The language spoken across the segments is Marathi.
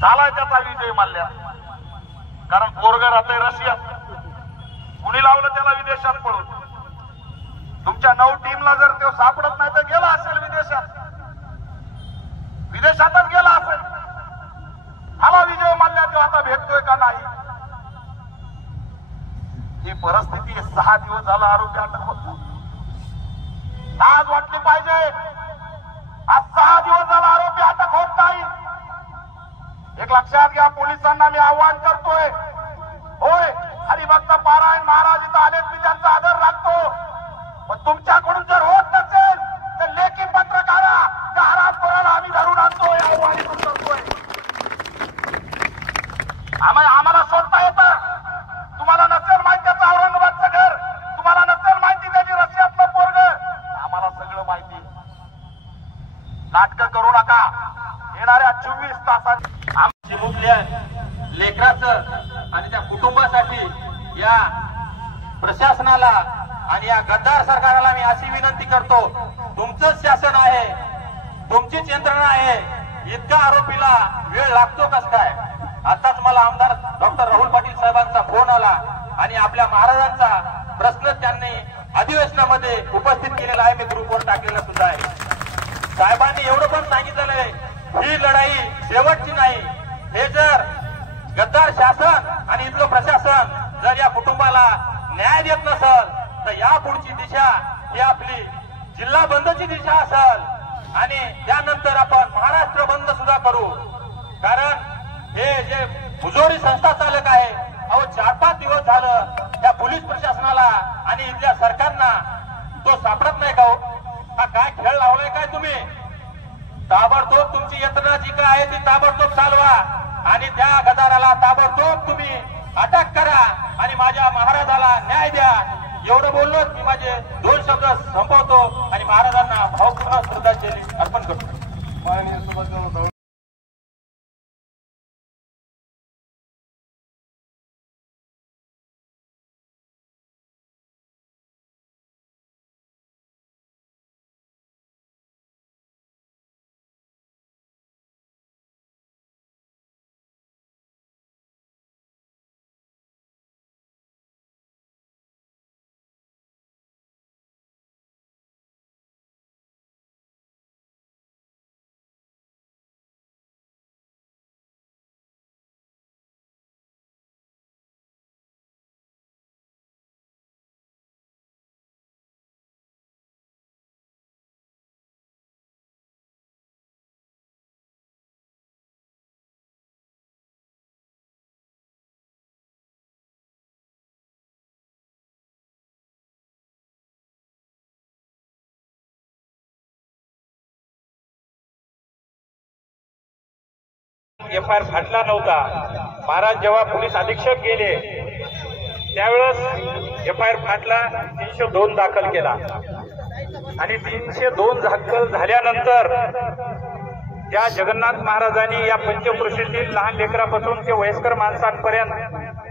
झालाय त्याचा विजय माल्या, कारण पोरग राहतंय रशियात, कुणी लावलं त्याला विदेशात पळून. तुमच्या 9 टीमला जर तो सापडत नाही तर गेला असेल विदेशात, विदेशातच गेला असेल. झाला विजय माल्या, तो आता भेटतोय का नाही. ही परिस्थिती 6 दिवस झाला आरोपी अटक होत नाही. आज वाटली पाहिजे, आज 6 दिवस झाला आरोपी अटक होत नाही. एक लक्षात घ्या, पोलिसांना मी आवाहन करतोय, होय हरिभक्त पारायण महाराज इथं आले, मी त्यांचा आदर राखतो, पण तुमच्याकडून जर होत नसेल तर लेखी पत्र काढा, त्या हरामखोराला आम्ही धरून आणतोय, आव्हान करतोय. आम्हाला शोधता येतं. तुम्हाला नसेल माहिती त्याचं औरंगाबादचं घर, तुम्हाला नसेल माहिती त्याची रशियातलं पोरग, आम्हाला सगळं माहिती. नाटकं करू नका. येणाऱ्या 24 तासात चिमुकल्या लेकराचं आणि त्या कुटुंबासाठी या प्रशासनाला आणि या गद्दार सरकारला मी अशी विनंती करतो, तुमचंच शासन आहे, तुमचीच यंत्रणा आहे, इतका आरोपीला वेळ लागतो कस काय. आताच मला आमदार डॉक्टर राहुल पाटील साहेबांचा फोन आला आणि आपल्या महाराजांचा प्रश्न त्यांनी अधिवेशनामध्ये उपस्थित केलेला आहे, मी ग्रुपवर टाकलेला सुद्धा आहे. साहेबांनी एवढं पण सांगितलेलं आहे, ही लढाई शेवटची नाही. हे जर गद्दार शासन आणि इथलं प्रशासन जर या कुटुंबाला न्याय देत नसेल तर या पुढची दिशा ही आपली जिल्हा बंदची दिशा असेल आणि त्यानंतर आपण महाराष्ट्र बंद सुद्धा करू. कारण हे जे मुजोरी संस्था चालक आहे, अहो 4-5 दिवस झालं त्या पोलीस प्रशासनाला आणि इथल्या सरकारना तो सापडत नाही का हो. हा काय खेळ लावलाय काय तुम्ही. ताबडतोब तुमची यंत्रणा जी काय आहे ती ताबडतोब चालवा आणि त्या गदाराला ताबडतोब तुम्ही अटक करा आणि माझ्या महाराजाला न्याय द्या. एवढं बोललो मी माझे 2 शब्द संपवतो आणि महाराजांना भावपूर्ण श्रद्धांजली अर्पण करतो. FIR फाटला नव्हता. महाराज जेव्हा पोलीस अधीक्षक गेले त्यावेळेस FIR फाटला, 302 दाखल केला आणि 302 दाखल झाल्यानंतर त्या जगन्नाथ महाराजांनी या पंचक्रोशीतील लहान लेकरापासून ते वयस्कर माणसांपर्यंत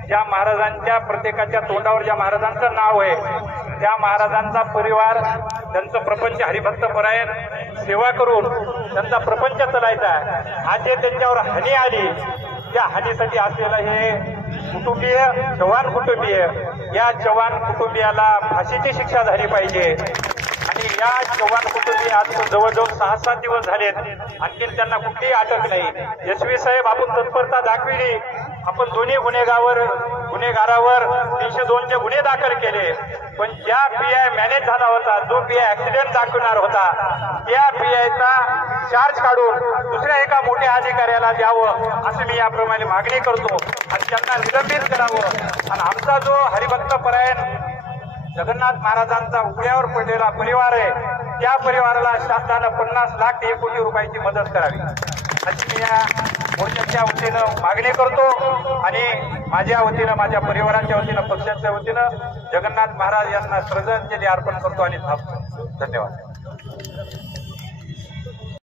ज्या महाराजांच्या प्रत्येकाच्या तोंडावर ज्या महाराजांचं नाव आहे त्या महाराजांचा परिवार, त्यांचं प्रपंच हरिभक्त परायण सेवा करून त्यांचा प्रपंच चालायचा. आज जे त्यांच्यावर हानी आली त्या हानीसाठी असलेलं हे कुटुंबीय, चव्हाण कुटुंबीय, या चव्हाण कुटुंबियाला फाशीची शिक्षा झाली पाहिजे. आणि या चव्हाण कुटुंबीय आज जवळजवळ 6-7 दिवस झालेत, आणखी त्यांना कुठलीही अटक नाही. यशवी साहेब, आपण तत्परता दाखविली, आपण दोन्ही गुन्हेगारावर 302चे गुन्हे दाखल केले, पण ज्या PI मॅनेज झाला होता, जो PI ऍक्सिडेंट दाखवणार होता, त्या PIचा चार्ज काढून दुसऱ्या एका मोठ्या अधिकाऱ्याला द्यावं अशी मी याप्रमाणे मागणी करतो आणि त्यांना निलंबित करावं. आणि आमचा जो हरिभक्त परायण जगन्नाथ महाराजांचा उघड्यावर पडलेला परिवार आहे त्या परिवाराला शासनानं 50 लाख ते 1 कोटी रुपयाची मदत करावी अशी मी या मोर्चाच्या वतीनं मागणी करतो. आणि माझ्या वतीनं, माझ्या परिवाराच्या वतीनं, पक्षाच्या वतीनं जगन्नाथ महाराज यांना श्रद्धांजली अर्पण करतो आणि थांबतो. धन्यवाद.